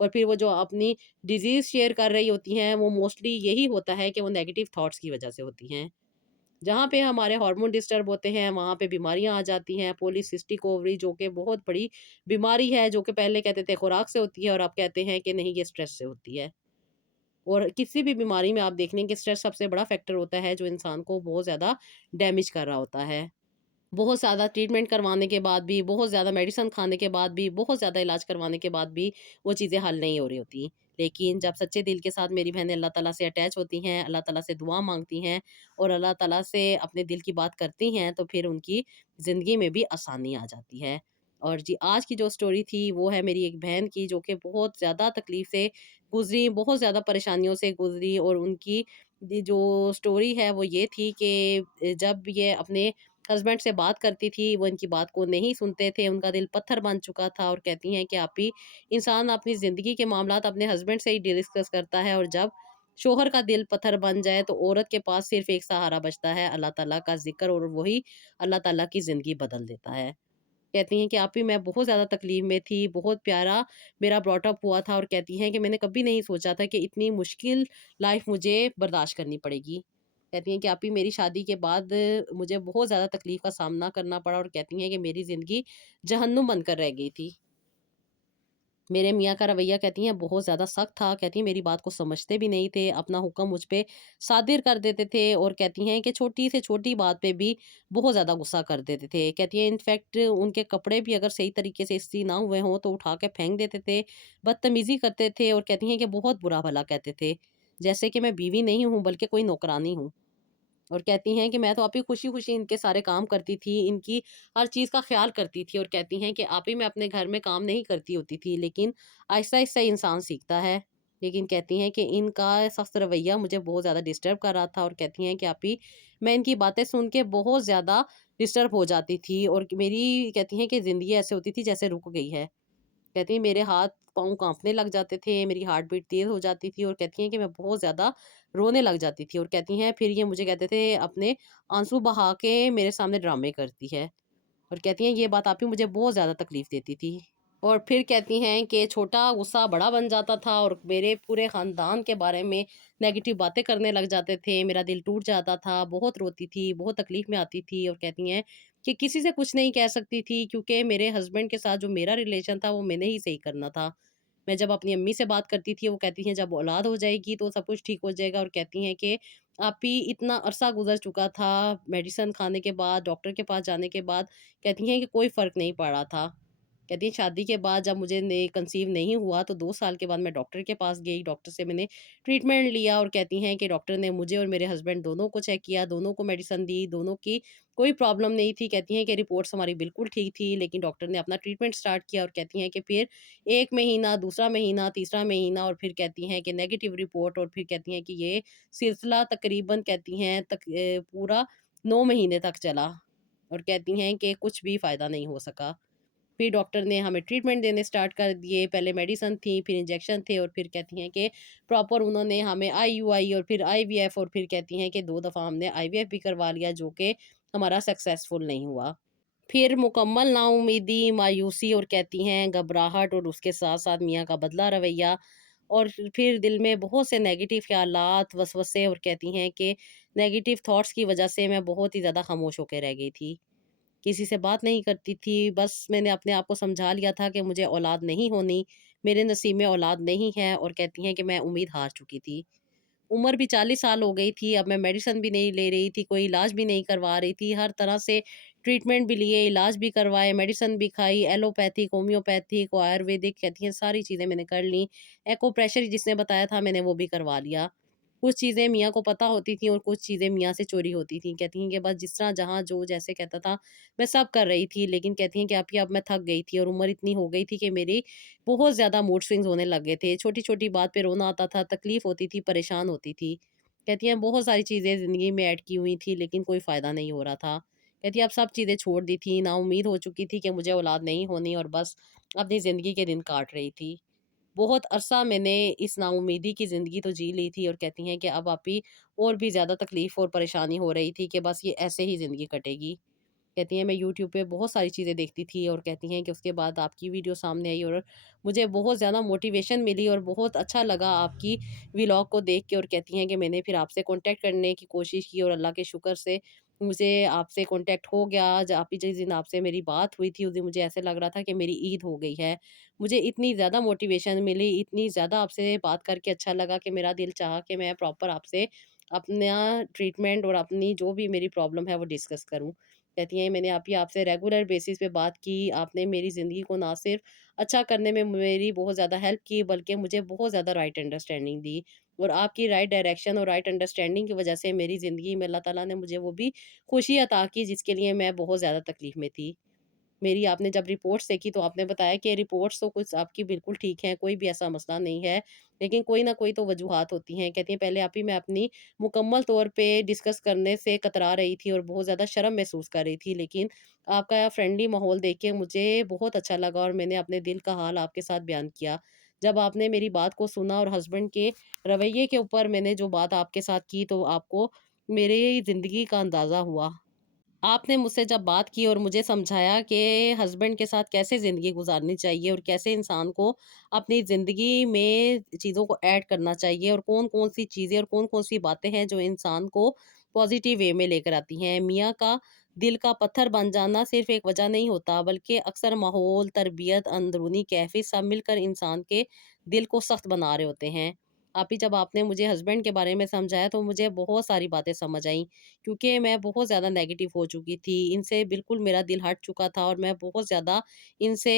और फिर वो जो अपनी डिज़ीज़ शेयर कर रही होती हैं, वो मोस्टली यही होता है कि वो नेगेटिव थॉट्स की वज़ह से होती हैं। जहाँ पे हमारे हार्मोन डिस्टर्ब होते हैं, वहाँ पे बीमारियाँ आ जाती हैं। पॉलीसिस्टिक ओवरी जो कि बहुत बड़ी बीमारी है, जो कि पहले कहते थे खुराक से होती है, और अब कहते हैं कि नहीं, ये स्ट्रेस से होती है। और किसी भी बीमारी में आप देख लें कि स्ट्रेस सबसे बड़ा फैक्टर होता है, जो इंसान को बहुत ज़्यादा डैमेज कर रहा होता है। बहुत ज़्यादा ट्रीटमेंट करवाने के बाद भी, बहुत ज़्यादा मेडिसिन खाने के बाद भी, बहुत ज़्यादा इलाज करवाने के बाद भी वो चीज़ें हल नहीं हो रही होती। लेकिन जब सच्चे दिल के साथ मेरी बहनें अल्लाह ताला से अटैच होती हैं, अल्लाह ताला से दुआ माँगती हैं और अल्लाह ताला से अपने दिल की बात करती हैं, तो फिर उनकी ज़िंदगी में भी आसानी आ जाती है। और जी, आज की जो स्टोरी थी वो है मेरी एक बहन की, जो कि बहुत ज़्यादा तकलीफ़ से गुज़री, बहुत ज़्यादा परेशानियों से गुज़री, और उनकी जो स्टोरी है वो ये थी कि जब ये अपने हस्बैंड से बात करती थी, वो इनकी बात को नहीं सुनते थे, उनका दिल पत्थर बन चुका था, और कहती हैं कि आप ही इंसान अपनी ज़िंदगी के मामलात अपने हस्बैंड से ही डिस्कस करता है, और जब शोहर का दिल पत्थर बन जाए, तो औरत के पास सिर्फ़ एक सहारा बचता है, अल्लाह ताला का ज़िक्र, और वही अल्लाह ताला की ज़िंदगी बदल देता है। कहती हैं कि आप ही मैं बहुत ज़्यादा तकलीफ़ में थी, बहुत प्यारा मेरा ब्रॉट अप हुआ था, और कहती हैं कि मैंने कभी नहीं सोचा था कि इतनी मुश्किल लाइफ़ मुझे बर्दाश्त करनी पड़ेगी। कहती हैं कि आप ही मेरी शादी के बाद मुझे बहुत ज़्यादा तकलीफ़ का सामना करना पड़ा, और कहती हैं कि मेरी ज़िंदगी जहन्नुम बनकर रह गई थी। मेरे मियाँ का रवैया कहती हैं बहुत ज़्यादा सख्त था, कहती हैं मेरी बात को समझते भी नहीं थे, अपना हुक्म मुझ पे सादिर कर देते थे, और कहती हैं कि छोटी से छोटी बात पे भी बहुत ज़्यादा गुस्सा कर देते थे। कहती हैं इनफैक्ट उनके कपड़े भी अगर सही तरीके से इस्त्री ना हुए हों, तो उठा के फेंक देते थे, बदतमीज़ी करते थे, और कहती हैं कि बहुत बुरा-भला कहते थे। जैसे कि मैं बीवी नहीं हूँ, बल्कि कोई नौकरानी हूँ। और कहती हैं कि मैं तो आप ही खुशी-खुशी इनके सारे काम करती थी, इनकी हर चीज़ का ख़्याल करती थी, और कहती हैं कि आप ही मैं अपने घर में काम नहीं करती होती थी, लेकिन आहिस्ता-आहिस्ता इंसान सीखता है। लेकिन कहती हैं कि इनका सख्त रवैया मुझे बहुत ज़्यादा डिस्टर्ब कर रहा था, और कहती हैं कि आप ही मैं इनकी बातें सुन के बहुत ज़्यादा डिस्टर्ब हो जाती थी, और मेरी कहती हैं कि ज़िंदगी ऐसे होती थी जैसे रुक गई है। कहती हैं मेरे हाथ-पाँव काँपने लग जाते थे, मेरी हार्ट बीट तेज़ हो जाती थी और कहती हैं कि मैं बहुत ज़्यादा रोने लग जाती थी और कहती हैं फिर ये मुझे कहते थे अपने आँसू बहा के मेरे सामने ड्रामे करती है और कहती हैं ये बात आप ही मुझे बहुत ज़्यादा तकलीफ़ देती थी। और फिर कहती हैं कि छोटा गुस्सा बड़ा बन जाता था और मेरे पूरे ख़ानदान के बारे में नेगेटिव बातें करने लग जाते थे। मेरा दिल टूट जाता था, बहुत रोती थी, बहुत तकलीफ़ में आती थी और कहती हैं कि किसी से कुछ नहीं कह सकती थी क्योंकि मेरे हस्बैंड के साथ जो मेरा रिलेशन था वो मैंने ही सही करना था। मैं जब अपनी अम्मी से बात करती थी, वो कहती हैं जब औलाद हो जाएगी तो सब कुछ ठीक हो जाएगा और कहती हैं कि आप ही इतना अरसा गुज़र चुका था मेडिसिन खाने के बाद, डॉक्टर के पास जाने के बाद, कहती हैं कि कोई फ़र्क नहीं पड़ा था। कहती हैं शादी के बाद जब मुझे ने कंसीव नहीं हुआ तो 2 साल के बाद मैं डॉक्टर के पास गई, डॉक्टर से मैंने ट्रीटमेंट लिया और कहती हैं कि डॉक्टर ने मुझे और मेरे हस्बैंड दोनों को चेक किया, दोनों को मेडिसिन दी, दोनों की कोई प्रॉब्लम नहीं थी। कहती हैं कि रिपोर्ट्स हमारी बिल्कुल ठीक थी, लेकिन डॉक्टर ने अपना ट्रीटमेंट स्टार्ट किया और कहती हैं कि फिर 1 महीना, दूसरा महीना, तीसरा महीना और फिर कहती हैं कि नेगेटिव रिपोर्ट और फिर कहती हैं कि ये सिलसिला तकरीबन कहती हैं पूरा 9 महीने तक चला और कहती हैं कि कुछ भी फ़ायदा नहीं हो सका। फिर डॉक्टर ने हमें ट्रीटमेंट देने स्टार्ट कर दिए, पहले मेडिसिन थी, फिर इंजेक्शन थे और फिर कहती हैं कि प्रॉपर उन्होंने हमें आईयूआई और फिर आईवीएफ और फिर कहती हैं कि 2 दफ़ा हमने आईवीएफ भी करवा लिया जो कि हमारा सक्सेसफुल नहीं हुआ। फिर मुकम्मल नाउम्मीदी, मायूसी और कहती हैं घबराहट और उसके साथ-साथ मियाँ का बदला रवैया और फिर दिल में बहुत से नेगेटिव ख़्यालात, वसवसे और कहती हैं कि नेगेटिव थॉट्स की वज़ह से मैं बहुत ही ज़्यादा ख़ामोश होके रह गई थी। किसी से बात नहीं करती थी, बस मैंने अपने आप को समझा लिया था कि मुझे औलाद नहीं होनी, मेरे नसीब में औलाद नहीं है और कहती हैं कि मैं उम्मीद हार चुकी थी। उम्र भी 40 साल हो गई थी, अब मैं मेडिसिन भी नहीं ले रही थी, कोई इलाज भी नहीं करवा रही थी, हर तरह से ट्रीटमेंट भी लिए, इलाज भी करवाए, मेडिसिन भी खाई, एलोपैथिक, होम्योपैथिक, आयुर्वेदिक कहती हैं सारी चीज़ें मैंने कर लीं। एको प्रेशर जिसने बताया था मैंने वो भी करवा लिया। कुछ चीज़ें मियाँ को पता होती थी और कुछ चीज़ें मियाँ से चोरी होती थी। कहती हैं कि बस जिस तरह जहाँ जो जैसे कहता था, मैं सब कर रही थी, लेकिन कहती हैं कि अब मैं थक गई थी और उम्र इतनी हो गई थी कि मेरी बहुत ज़्यादा मूड स्विंग्स होने लग गए थे। छोटी-छोटी बात पे रोना आता था, तकलीफ़ होती थी, परेशान होती थी। कहती हैं बहुत सारी चीज़ें ज़िंदगी में ऐड की हुई थी लेकिन कोई फ़ायदा नहीं हो रहा था। कहती है अब सब चीज़ें छोड़ दी थी, नाउम्मीद हो चुकी थी कि मुझे औलाद नहीं होनी और बस अपनी ज़िंदगी के दिन काट रही थी। बहुत अरसा मैंने इस नाउम्मीदी की ज़िंदगी तो जी ली थी और कहती हैं कि अब आप ही और भी ज़्यादा तकलीफ़ और परेशानी हो रही थी कि बस ये ऐसे ही ज़िंदगी कटेगी। कहती हैं मैं यूट्यूब पे बहुत सारी चीज़ें देखती थी और कहती हैं कि उसके बाद आपकी वीडियो सामने आई और मुझे बहुत ज़्यादा मोटिवेशन मिली और बहुत अच्छा लगा आपकी व्लॉग को देख के और कहती हैं कि मैंने फिर आपसे कांटेक्ट करने की कोशिश की और अल्लाह के शुक्र से मुझे आपसे कांटेक्ट हो गया। आज आप ही जिस दिन आपसे मेरी बात हुई थी उस दिन मुझे ऐसे लग रहा था कि मेरी ईद हो गई है। मुझे इतनी ज़्यादा मोटिवेशन मिली, इतनी ज़्यादा आपसे बात करके अच्छा लगा कि मेरा दिल चाहा कि मैं प्रॉपर आपसे अपना ट्रीटमेंट और अपनी जो भी मेरी प्रॉब्लम है वो डिस्कस करूँ। कहती हैं मैंने आप ही आपसे रेगुलर बेसिस पे बात की, आपने मेरी ज़िंदगी को ना सिर्फ अच्छा करने में मेरी बहुत ज़्यादा हेल्प की बल्कि मुझे बहुत ज़्यादा राइट अंडरस्टैंडिंग दी और आपकी राइट डायरेक्शन और राइट अंडरस्टैंडिंग की वजह से मेरी ज़िंदगी में अल्लाह ताला ने मुझे वो भी खुशी अता की जिसके लिए मैं बहुत ज़्यादा तकलीफ़ में थी। मेरी आपने जब रिपोर्ट्स देखी तो आपने बताया कि रिपोर्ट्स तो कुछ आपकी बिल्कुल ठीक हैं, कोई भी ऐसा मसला नहीं है, लेकिन कोई ना कोई तो वजूहात होती हैं। कहती हैं पहले आप ही मैं अपनी मुकम्मल तौर पे डिस्कस करने से कतरा रही थी और बहुत ज़्यादा शर्म महसूस कर रही थी, लेकिन आपका फ्रेंडली माहौल देख के मुझे बहुत अच्छा लगा और मैंने अपने दिल का हाल आपके साथ बयान किया। जब आपने मेरी बात को सुना और हस्बैंड के रवैये के ऊपर मैंने जो बात आपके साथ की तो आपको मेरी ज़िंदगी का अंदाज़ा हुआ। आपने मुझसे जब बात की और मुझे समझाया कि हस्बैंड के साथ कैसे ज़िंदगी गुज़ारनी चाहिए और कैसे इंसान को अपनी ज़िंदगी में चीज़ों को ऐड करना चाहिए और कौन-कौन सी चीज़ें और कौन-कौन सी बातें हैं जो इंसान को पॉज़िटिव वे में लेकर आती हैं। मियाँ का दिल का पत्थर बन जाना सिर्फ़ एक वजह नहीं होता बल्कि अक्सर माहौल, तरबियत, अंदरूनी कैफ़ियत सब मिलकर इंसान के दिल को सख्त बना रहे होते हैं। आप ही जब आपने मुझे हस्बैंड के बारे में समझाया तो मुझे बहुत सारी बातें समझ आईं। क्योंकि मैं बहुत ज़्यादा नेगेटिव हो चुकी थी। इनसे बिल्कुल मेरा दिल हट चुका था और मैं बहुत ज़्यादा इनसे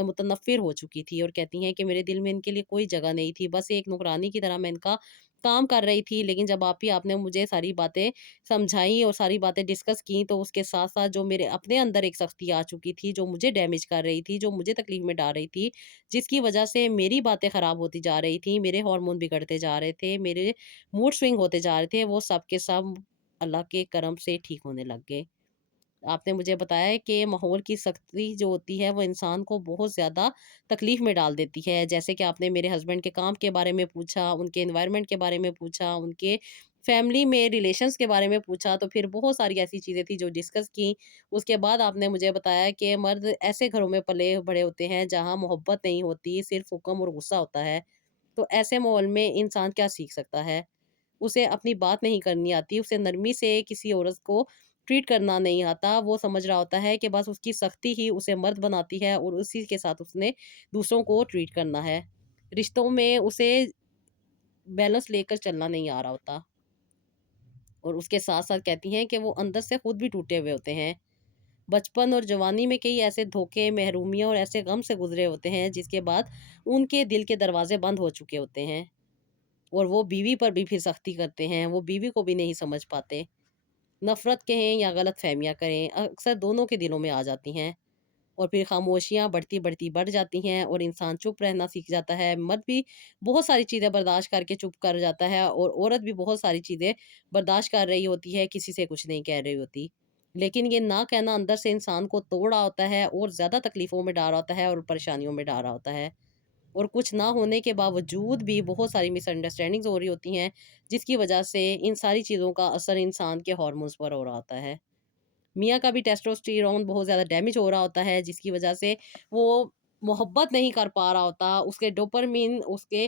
मुतनफ़्फ़िर हो चुकी थी और कहती हैं कि मेरे दिल में इनके लिए कोई जगह नहीं थी। बस एक नौकरानी की तरह मैं इनका काम कर रही थी। लेकिन जब आप ही आपने मुझे सारी बातें समझाई और सारी बातें डिस्कस की तो उसके साथ-साथ जो मेरे अपने अंदर एक सख्ती आ चुकी थी, जो मुझे डैमेज कर रही थी, जो मुझे तकलीफ़ में डाल रही थी, जिसकी वज़ह से मेरी बातें ख़राब होती जा रही थी, मेरे हार्मोन बिगड़ते जा रहे थे, मेरे मूड स्विंग होते जा रहे थे, वो सब के सब अल्लाह के करम से ठीक होने लग गए। آپ نے مجھے بتایا ہے کہ ماحول کی سختی جو ہوتی ہے وہ انسان کو بہت زیادہ تکلیف میں ڈال دیتی ہے، جیسے کہ آپ نے میرے ہسبینڈ کے کام کے بارے میں پوچھا، ان کے انوائرمنٹ کے بارے میں پوچھا، ان کے فیملی میں ریلیشنز کے بارے میں پوچھا، تو پھر بہت ساری ایسی چیزیں تھیں جو ڈسکس کی۔ اس کے بعد آپ نے مجھے بتایا کہ مرد ایسے گھروں میں پلے بڑے ہوتے ہیں جہاں محبت نہیں ہوتی، صرف حکم اور غصہ ہوتا ہے، تو ایسے ماحول میں انسان کیا سیکھ سکتا ہے؟ اسے اپنی بات نہیں کرنی آتی، اسے نرمی سے کسی عورت کو ٹریٹ کرنا نہیں آتا، وہ سمجھ رہا ہوتا ہے کہ بس اس کی سختی ہی اسے مرد بناتی ہے اور اسی کے ساتھ اس نے دوسروں کو ٹریٹ کرنا ہے۔ رشتوں میں اسے بیلنس لے کر چلنا نہیں آ رہا ہوتا، اور اس کے ساتھ ساتھ کہتی ہیں کہ وہ اندر سے خود بھی ٹوٹے ہوئے ہوتے ہیں۔ بچپن اور جوانی میں کئی ایسے دھوکے، محرومیاں اور ایسے غم سے گزرے ہوتے ہیں جس کے بعد ان کے دل کے دروازے بند ہو چکے ہوتے ہیں، اور وہ بیوی پر بھی پھر سختی کرتے ہیں، وہ بیوی کو بھی نہیں سمجھ پاتے۔ نفرت کہیں یا غلط فہمیاں کریں، اکثر دونوں کے دلوں میں آ جاتی ہیں، اور پھر خاموشیاں بڑھتی بڑھتی بڑھ جاتی ہیں اور انسان چپ رہنا سیکھ جاتا ہے۔ مرد بھی بہت ساری چیزیں برداشت کر کے چپ کر جاتا ہے، اور عورت بھی بہت ساری چیزیں برداشت کر رہی ہوتی ہے، کسی سے کچھ نہیں کہہ رہی ہوتی، لیکن یہ نہ کہنا اندر سے انسان کو توڑ رہا ہوتا ہے اور زیادہ تکلیفوں میں ڈال رہا ہوتا ہے اور پریشانیوں میں ڈال رہا ہوتا ہے۔ اور کچھ نہ ہونے کے باوجود بھی بہت ساری مس انڈرسٹینڈنگز ہو رہی ہوتی ہیں، جس کی وجہ سے ان ساری چیزوں کا اثر انسان کے ہارمونز پر ہو رہا ہوتا ہے۔ میاں کا بھی ٹیسٹوسٹیرون بہت زیادہ ڈیمیج ہو رہا ہوتا ہے، جس کی وجہ سے وہ محبت نہیں کر پا رہا ہوتا، اس کے ڈوپامین، اس کے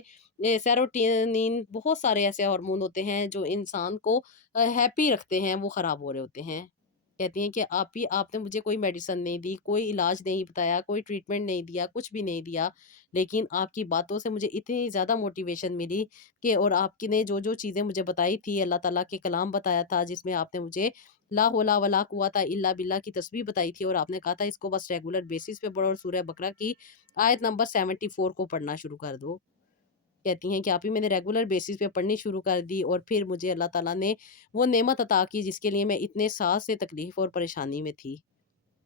سیروٹونین، بہت سارے ایسے ہارمون ہوتے ہیں جو انسان کو ہیپی رکھتے ہیں، وہ خراب ہو رہے ہوتے ہیں۔ کہتی ہیں کہ آپ نے مجھے کوئی میڈیسن نہیں دی، کوئی علاج نہیں بتایا، کوئی ٹریٹمنٹ نہیں دیا، کچھ بھی نہیں دیا، لیکن آپ کی باتوں سے مجھے اتنی زیادہ موٹیویشن ملی کہ، اور آپ کی نے جو جو چیزیں مجھے بتائی تھی، اللہ تعالیٰ کے کلام بتایا تھا جس میں آپ نے مجھے لا حول ولا قوت الا باللہ کی تسبیح بتائی تھی، اور آپ نے کہا تھا اس کو بس ریگولر بیسس پہ پڑھو، اور سورہ بقرہ کی آیت نمبر 74 کو پڑھنا شروع کر دو۔ کہتی ہیں کہ آپ ہی میں نے ریگولر بیسس پہ پڑھنی شروع کر دی، اور پھر مجھے اللہ تعالیٰ نے وہ نعمت عطا کی جس کے لیے میں اتنے سال سے تکلیف اور پریشانی میں تھی۔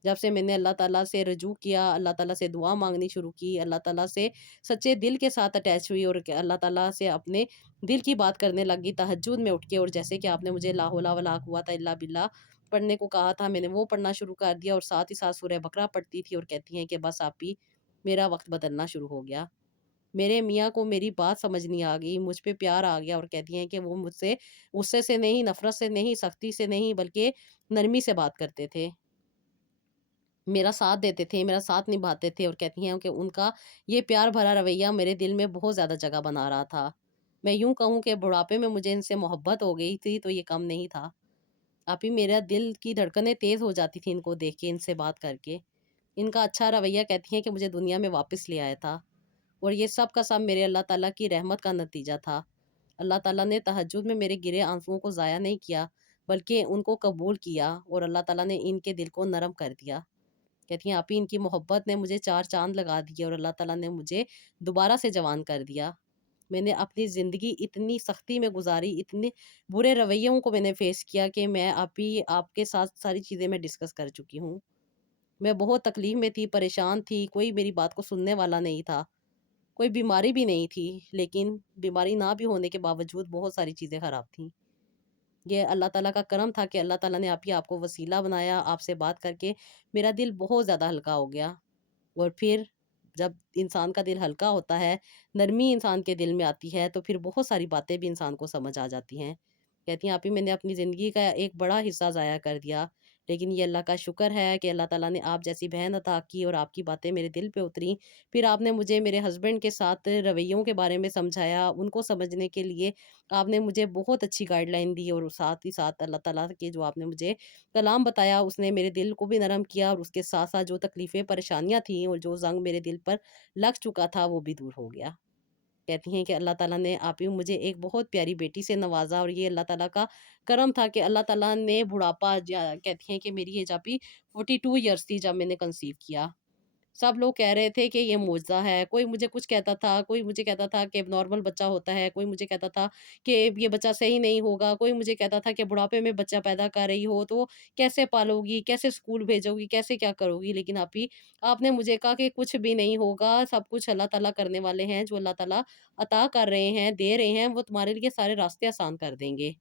جب سے میں نے اللہ تعالیٰ سے رجوع کیا، اللہ تعالیٰ سے دعا مانگنی شروع کی، اللہ تعالیٰ سے سچے دل کے ساتھ اٹیچ ہوئی، اور اللہ تعالیٰ سے اپنے دل کی بات کرنے لگی تہجد میں اٹھ کے، اور جیسے کہ آپ نے مجھے لا حول ولا قوت الا باللہ پڑھنے کو کہا تھا، میں نے وہ پڑھنا شروع کر دیا، اور ساتھ ہی ساتھ سورہ بقرہ پڑھتی تھی، اور کہتی ہیں کہ بس آپ ہی میرا وقت بدلنا شروع ہو گیا۔ میرے میاں کو میری بات سمجھ نہیں آ گئی، مجھ پہ پیار آ گیا، اور کہتی ہیں کہ وہ مجھ سے غصے سے نہیں، نفرت سے نہیں، سختی سے نہیں، بلکہ نرمی سے بات کرتے تھے، میرا ساتھ دیتے تھے، میرا ساتھ نبھاتے تھے، اور کہتی ہیں کہ ان کا یہ پیار بھرا رویہ میرے دل میں بہت زیادہ جگہ بنا رہا تھا۔ میں یوں کہوں کہ بڑھاپے میں مجھے ان سے محبت ہو گئی تھی تو یہ کم نہیں تھا۔ آپ ہی میرا دل کی دھڑکنیں تیز ہو جاتی تھی ان کو دیکھ کے، ان سے بات کر کے۔ ان کا اچھا رویہ کہتی ہیں کہ مجھے دنیا میں واپس لے آیا تھا، اور یہ سب کا سب میرے اللہ تعالیٰ کی رحمت کا نتیجہ تھا۔ اللہ تعالیٰ نے تہجد میں میرے گرے آنسوؤں کو ضائع نہیں کیا، بلکہ ان کو قبول کیا، اور اللہ تعالیٰ نے ان کے دل کو نرم کر دیا۔ کہتی ہیں آپ ہی ان کی محبت نے مجھے چار چاند لگا دیے، اور اللہ تعالیٰ نے مجھے دوبارہ سے جوان کر دیا۔ میں نے اپنی زندگی اتنی سختی میں گزاری، اتنے برے رویوں کو میں نے فیس کیا کہ میں آپ کے ساتھ ساری چیزیں میں ڈسکس کر چکی ہوں۔ میں بہت تکلیف میں تھی، پریشان تھی، کوئی میری بات کو سننے والا نہیں تھا، کوئی بیماری بھی نہیں تھی، لیکن بیماری نہ بھی ہونے کے باوجود بہت ساری چیزیں خراب تھیں۔ یہ اللہ تعالیٰ کا کرم تھا کہ اللہ تعالیٰ نے آپ کو وسیلہ بنایا، آپ سے بات کر کے میرا دل بہت زیادہ ہلکا ہو گیا۔ اور پھر جب انسان کا دل ہلکا ہوتا ہے، نرمی انسان کے دل میں آتی ہے، تو پھر بہت ساری باتیں بھی انسان کو سمجھ آ جاتی ہیں۔ کہتی ہیں آپ ہی میں نے اپنی زندگی کا ایک بڑا حصہ ضائع کر دیا، لیکن یہ اللہ کا شکر ہے کہ اللہ تعالیٰ نے آپ جیسی بہن عطا کی، اور آپ کی باتیں میرے دل پہ اتریں۔ پھر آپ نے مجھے میرے ہسبینڈ کے ساتھ رویوں کے بارے میں سمجھایا، ان کو سمجھنے کے لیے آپ نے مجھے بہت اچھی گائیڈ لائن دی، اور ساتھ ہی ساتھ اللہ تعالیٰ کے جو آپ نے مجھے کلام بتایا اس نے میرے دل کو بھی نرم کیا، اور اس کے ساتھ ساتھ جو تکلیفیں پریشانیاں تھیں اور جو زنگ میرے دل پر لگ چکا تھا وہ بھی دور ہو گیا۔ کہتی ہیں کہ اللہ تعالیٰ نے آپ ہی مجھے ایک بہت پیاری بیٹی سے نوازا، اور یہ اللہ تعالیٰ کا کرم تھا کہ اللہ تعالیٰ نے بڑھاپا کہتی ہیں کہ میری ایج ابھی 42 ایئرس تھی جب میں نے کنسیو کیا۔ سب لوگ کہہ رہے تھے کہ یہ معجزہ ہے، کوئی مجھے کچھ کہتا تھا، کوئی مجھے کہتا تھا کہ نارمل بچہ ہوتا ہے، کوئی مجھے کہتا تھا کہ یہ بچہ صحیح نہیں ہوگا، کوئی مجھے کہتا تھا کہ بڑھاپے میں بچہ پیدا کر رہی ہو تو کیسے پالو گی، کیسے اسکول بھیجو گی، کیسے کیا کرو گی، لیکن آپ نے مجھے کہا کہ کچھ بھی نہیں ہوگا، سب کچھ اللہ تعالیٰ کرنے والے ہیں، جو اللہ تعالیٰ عطا کر رہے ہیں، دے رہے ہیں، وہ تمہارے لیے سارے راستے آسان کر دیں گے۔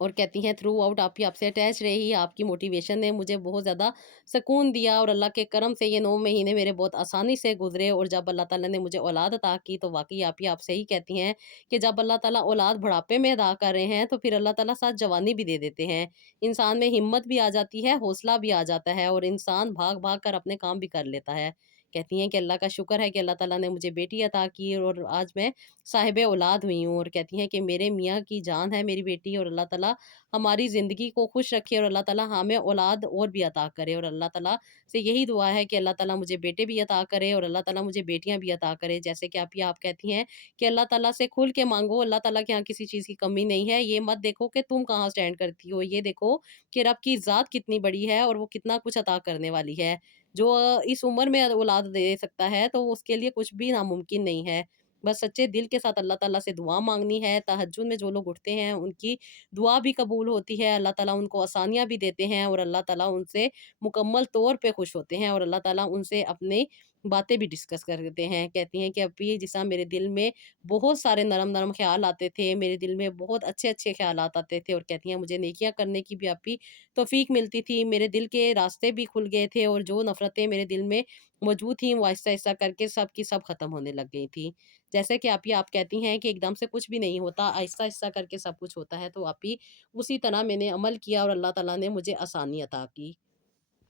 और कहती हैं थ्रू आउट आप ही आपसे अटैच रही, आपकी मोटिवेशन ने मुझे बहुत ज़्यादा सुकून दिया और अल्लाह के करम से ये 9 महीने मेरे बहुत आसानी से गुज़रे। और जब अल्लाह ताला ने मुझे औलाद अता की तो वाक़ई आप ही आपसे ही कहती हैं कि जब अल्लाह ताला औलाद बुढ़ापे में अता कर रहे हैं तो फिर अल्लाह ताला साथ जवानी भी दे देते हैं। इंसान में हिम्मत भी आ जाती है, हौसला भी आ जाता है और इंसान भाग-भाग कर अपने काम भी कर लेता है। कहती हैं कि अल्लाह का शुक्र है कि अल्लाह ताला ने मुझे बेटी अता की और आज मैं साहिबे औलाद हुई हूँ। और कहती हैं कि मेरे मियाँ की जान है मेरी बेटी और अल्लाह ताला हमारी ज़िंदगी को खुश रखे और अल्लाह ताला हमें औलाद और भी अता करे। और अल्लाह ताला से यही दुआ है कि अल्लाह ताला मुझे बेटे भी अता करे और अल्लाह ताला मुझे बेटियाँ भी अता करे। जैसे कि आप कहती हैं कि अल्लाह ताला से खुल के माँगो, अल्लाह ताला के यहाँ किसी चीज़ की कमी नहीं है। ये मत देखो कि तुम कहाँ स्टैंड करती हो, ये देखो कि रब की ज़ात कितनी बड़ी है और वो कितना कुछ अता करने वाली है। जो इस उम्र में औलाद दे सकता है तो उसके लिए कुछ भी नामुमकिन नहीं है। बस सच्चे दिल के साथ अल्लाह ताला से दुआ माँगनी है। तहज्जुद में जो लोग उठते हैं उनकी दुआ भी कबूल होती है, अल्लाह ताला उनको आसानियाँ भी देते हैं और अल्लाह ताला उनसे मुकम्मल तौर पे खुश होते हैं और अल्लाह ताला उनसे अपनी बातें भी डिस्कस कर देते हैं। कहती हैं कि अभी जिस तरह मेरे दिल में बहुत सारे नरम-नरम ख़्याल आते थे, मेरे दिल में बहुत अच्छे-अच्छे ख़्यालात आते थे और कहती हैं मुझे नेकियाँ करने की भी अभी तौफ़ीक मिलती थी, मेरे दिल के रास्ते भी खुल गए थे और जो नफ़रतें मेरे दिल में मौजूद थीं, वो आहिस्ता-आहिस्ता करके सब की सब ख़त्म होने लग गई थी। जैसे कि आप कहती हैं कि एकदम से कुछ भी नहीं होता, आहिस्ता-आहिस्ता करके सब कुछ होता है, तो आप ही उसी तरह मैंने अमल किया और अल्लाह ताला ने मुझे आसानी अता की।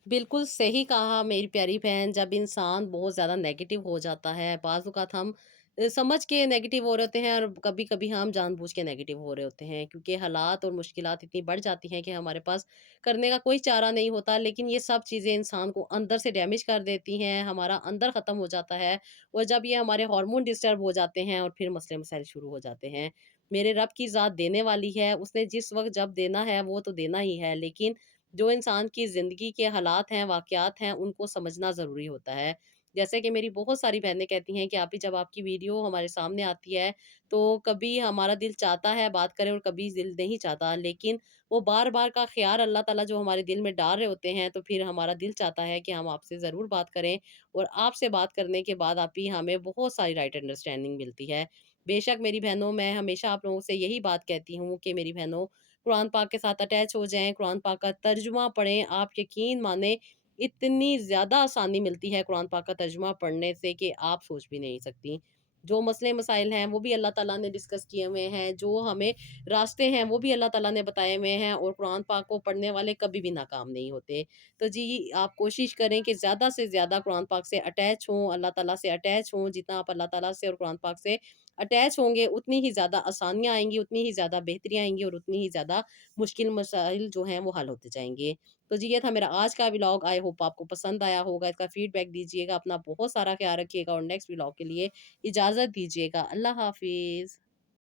बिल्कुल सही कहा मेरी प्यारी बहन, जब इंसान बहुत ज़्यादा नेगेटिव हो जाता है, बाज़ औक़ात हम समझ के नेगेटिव हो रहे होते हैं और कभी-कभी हम जानबूझ के नेगेटिव हो रहे होते हैं क्योंकि हालात और मुश्किलात इतनी बढ़ जाती हैं कि हमारे पास करने का कोई चारा नहीं होता। लेकिन ये सब चीज़ें इंसान को अंदर से डैमेज कर देती हैं, हमारा अंदर ख़त्म हो जाता है और जब ये हमारे हार्मोन डिस्टर्ब हो जाते हैं और फिर मसले मसाइल शुरू हो जाते हैं। मेरे रब की ज़ात देने वाली है, उसने जिस वक़्त जब देना है वो तो देना ही है, लेकिन जो इंसान की ज़िंदगी के हालात हैं, वाक़यात हैं, उनको समझना ज़रूरी होता है। जैसे कि मेरी बहुत सारी बहनें कहती हैं कि आप ही जब आपकी वीडियो हमारे सामने आती है, तो कभी हमारा दिल चाहता है बात करें और कभी दिल नहीं चाहता। लेकिन वो बार-बार का ख़्याल अल्लाह ताला जो हमारे दिल में डाल रहे होते हैं, तो फिर हमारा दिल चाहता है कि हम आपसे ज़रूर बात करें और आपसे बात करने के बाद आप ही हमें बहुत सारी राइट अंडरस्टैंडिंग मिलती है। बेशक मेरी बहनों, मैं हमेशा आप लोगों से यही बात कहती हूँ कि मेरी बहनों, कुरान पाक के साथ अटैच हो जाएँ, कुरान पाक का तर्जुमा पढ़ें। आप यकीन मानें, इतनी ज़्यादा आसानी मिलती है कुरान पाक का तर्जुमा पढ़ने से कि आप सोच भी नहीं सकती। जो मसले-मसाइल हैं, वो भी अल्लाह ताला ने डिस्कस किए हुए हैं, जो हमें रास्ते हैं, वो भी अल्लाह ताला ने बताए हुए हैं और कुरान पाक को पढ़ने वाले कभी भी नाकाम नहीं होते। तो जी, आप कोशिश करें कि ज़्यादा से ज़्यादा कुरान पाक से अटैच हों, अल्लाह ताला से अटैच हों। जितना आप अल्लाह ताला से और कुरान पाक से अटैच होंगे, उतनी ही ज़्यादा आसानियाँ आएँगी, उतनी ही ज़्यादा बेहतरियाँ आएँगी और उतनी ही ज़्यादा मुश्किल मसाइल जो हैं, वो हल होते जाएँगे। तो जी, ये था मेरा आज का व्लॉग। आई होप आपको पसंद आया होगा। इसका फीडबैक दीजिएगा, अपना बहुत सारा ख़्याल रखिएगा और नेक्स्ट व्लॉग के लिए इजाज़त दीजिएगा। अल्लाह हाफ़िज़।